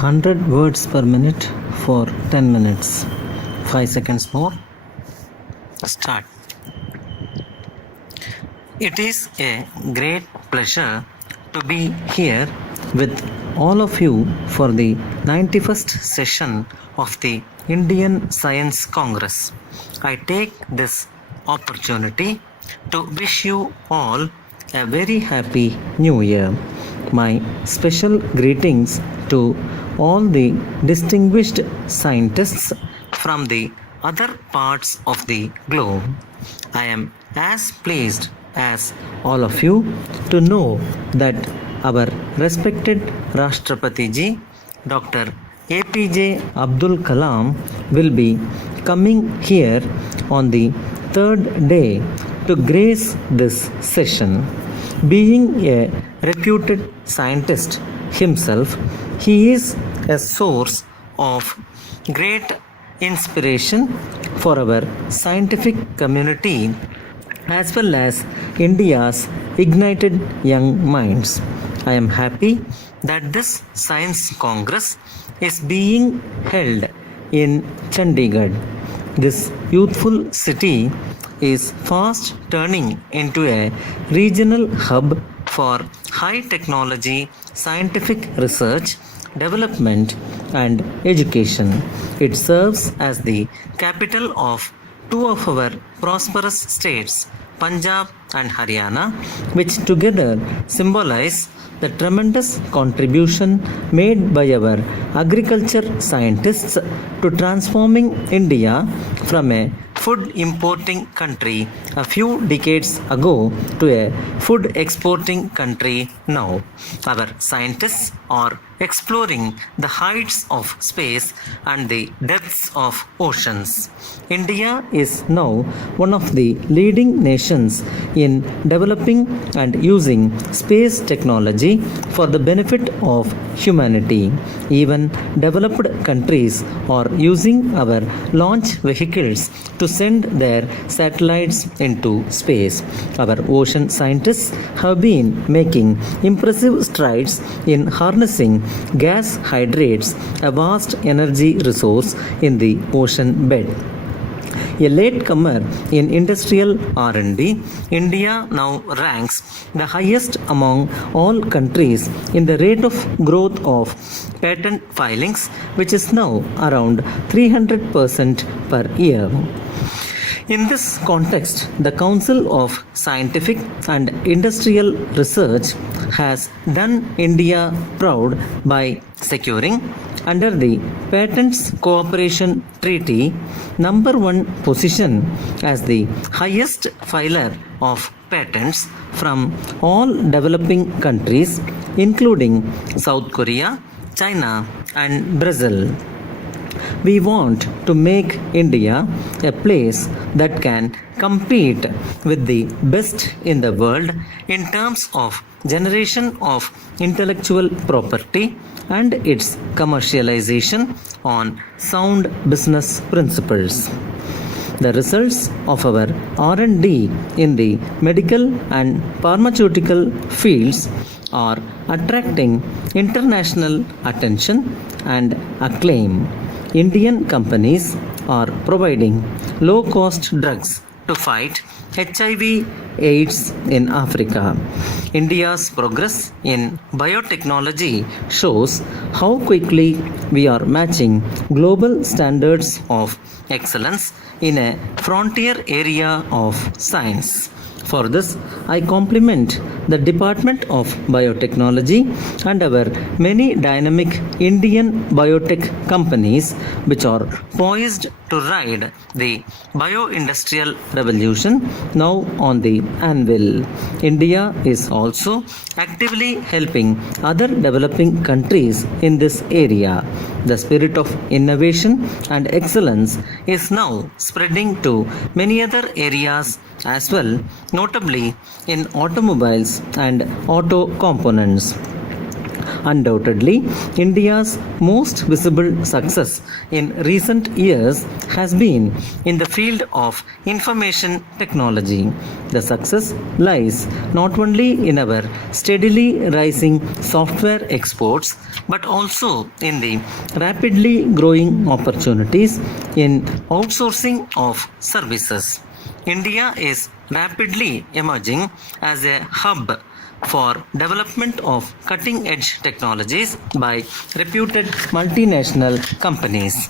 100 words per minute for 10 minutes. 5 seconds more. Start. It is a great pleasure to be here with all of you for the 91st session of the Indian Science Congress. I take this opportunity to wish you all a very happy new year. My special greetings to all the distinguished scientists from the other parts of the globe. I am as pleased as all of you to know that our respected Rashtrapati Ji, Dr. APJ Abdul Kalam, will be coming here on the third day to grace this session. Being a reputed scientist himself, he is a source of great inspiration for our scientific community as well as India's ignited young minds. I am happy that this Science Congress is being held in Chandigarh. This youthful city is fast turning into a regional hub for high technology, scientific research, development and education. It serves as the capital of two of our prosperous states, Punjab and Haryana, which together symbolize the tremendous contribution made by our agriculture scientists to transforming India from a food importing country a few decades ago to a food exporting country now. Our scientists are exploring the heights of space and the depths of oceans. India is now one of the leading nations in developing and using space technology for the benefit of humanity. Even developed countries are using our launch vehicles to send their satellites into space. Our ocean scientists have been making impressive strides in harnessing gas hydrates, a vast energy resource in the ocean bed. A latecomer in industrial R&D, India now ranks the highest among all countries in the rate of growth of patent filings, which is now around 300% per year. In this context, the Council of Scientific and Industrial Research has done India proud by securing, under the Patents Cooperation Treaty, number 1 position as the highest filer of patents from all developing countries, including South Korea, China, and Brazil. We want to make India a place that can compete with the best in the world in terms of generation of intellectual property and its commercialization on sound business principles. The results of our R&D in the medical and pharmaceutical fields are attracting international attention and acclaim. Indian companies are providing low-cost drugs to fight HIV/AIDS in Africa. India's progress in biotechnology shows how quickly we are matching global standards of excellence in a frontier area of science. For this, I compliment the Department of Biotechnology and our many dynamic Indian biotech companies which are poised to ride the bio-industrial revolution now on the anvil. India is also actively helping other developing countries in this area. The spirit of innovation and excellence is now spreading to many other areas as well, notably in automobiles and auto components. Undoubtedly, India's most visible success in recent years has been in the field of information technology. The success lies not only in our steadily rising software exports but also in the rapidly growing opportunities in outsourcing of services. India is rapidly emerging as a hub for development of cutting edge technologies by reputed multinational companies.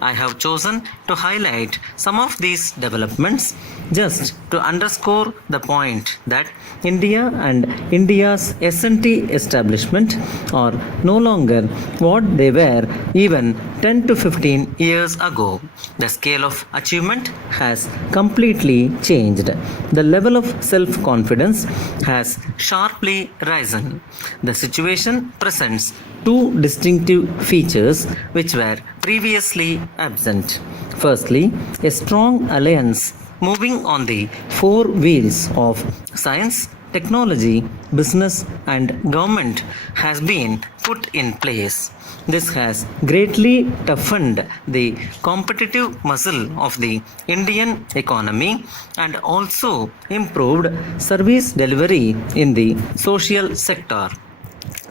I have chosen to highlight some of these developments just to underscore the point that India and India's S&T establishment are no longer what they were even 10 to 15 years ago. The scale of achievement has completely changed. The level of self-confidence has sharply risen. The situation presents two distinctive features which were previously absent. Firstly, a strong alliance moving on the four wheels of science, technology, business, and government has been put in place. This has greatly toughened the competitive muscle of the Indian economy and also improved service delivery in the social sector.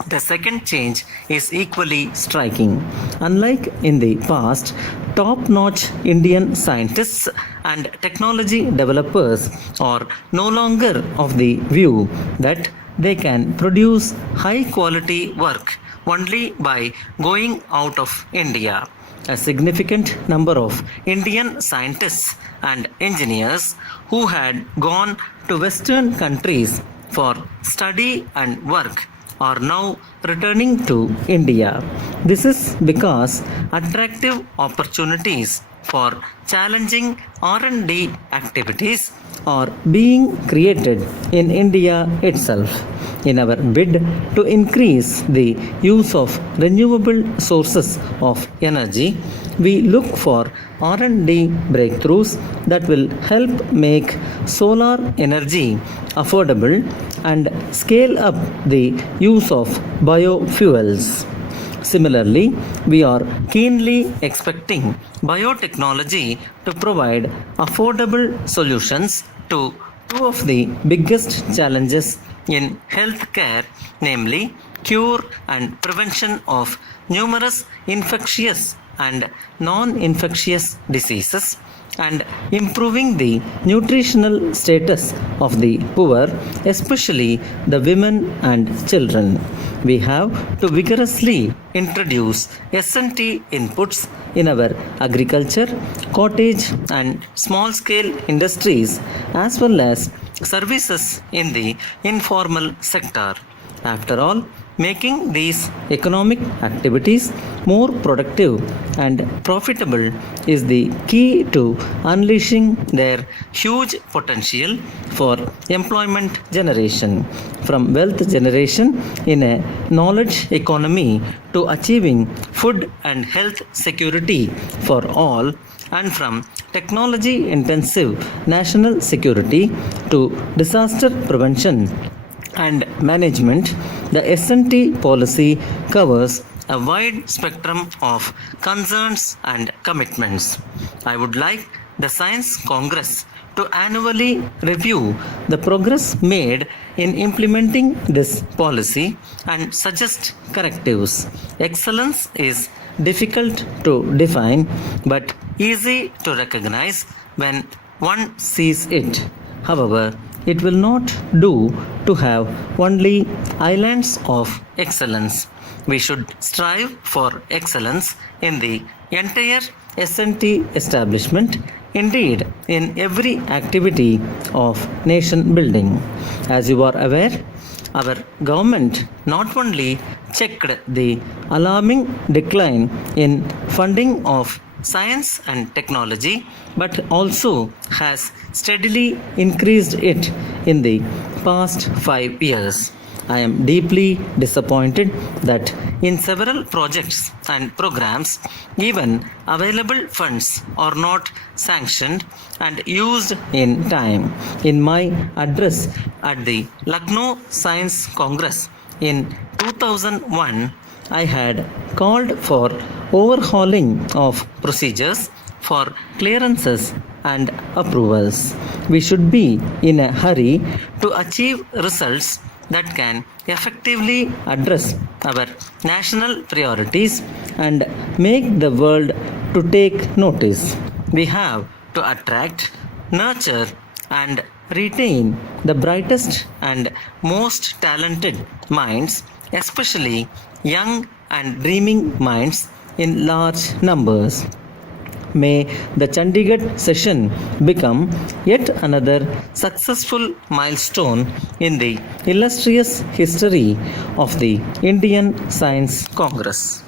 The second change is equally striking. Unlike in the past, top notch Indian scientists and technology developers are no longer of the view that they can produce high quality work only by going out of India. A significant number of Indian scientists and engineers who had gone to Western countries for study and work are now returning to India. This is because attractive opportunities for challenging R&D activities are being created in India itself. In our bid to increase the use of renewable sources of energy, we look for R&D breakthroughs that will help make solar energy affordable and scale up the use of biofuels. Similarly, we are keenly expecting biotechnology to provide affordable solutions to two of the biggest challenges in healthcare, namely cure and prevention of numerous infectious and non-infectious diseases and improving the nutritional status of the poor, especially the women and children. We have to vigorously introduce S&T inputs in our agriculture, cottage and small scale industries as well as services in the informal sector. After all, making these economic activities more productive and profitable is the key to unleashing their huge potential for employment generation, from wealth generation in a knowledge economy to achieving food and health security for all, and from technology intensive national security to disaster prevention and management. The S&T policy covers a wide spectrum of concerns and commitments. I would like the Science Congress to annually review the progress made in implementing this policy and suggest correctives. Excellence is difficult to define but easy to recognize when one sees it. However, it will not do to have only islands of excellence. We should strive for excellence in the entire S&T establishment, indeed in every activity of nation building. As you are aware, our government not only checked the alarming decline in funding of science and technology but also has steadily increased it in the past 5 years. I am deeply disappointed that in several projects and programs, even available funds are not sanctioned and used in time. In my address at the Lucknow Science Congress In 2001, I had called for overhauling of procedures for clearances and approvals. We should be in a hurry to achieve results that can effectively address our national priorities and make the world to take notice. We have to attract, nurture, and retain the brightest and most talented minds, especially young and dreaming minds in large numbers. May the Chandigarh session become yet another successful milestone in the illustrious history of the Indian Science Congress.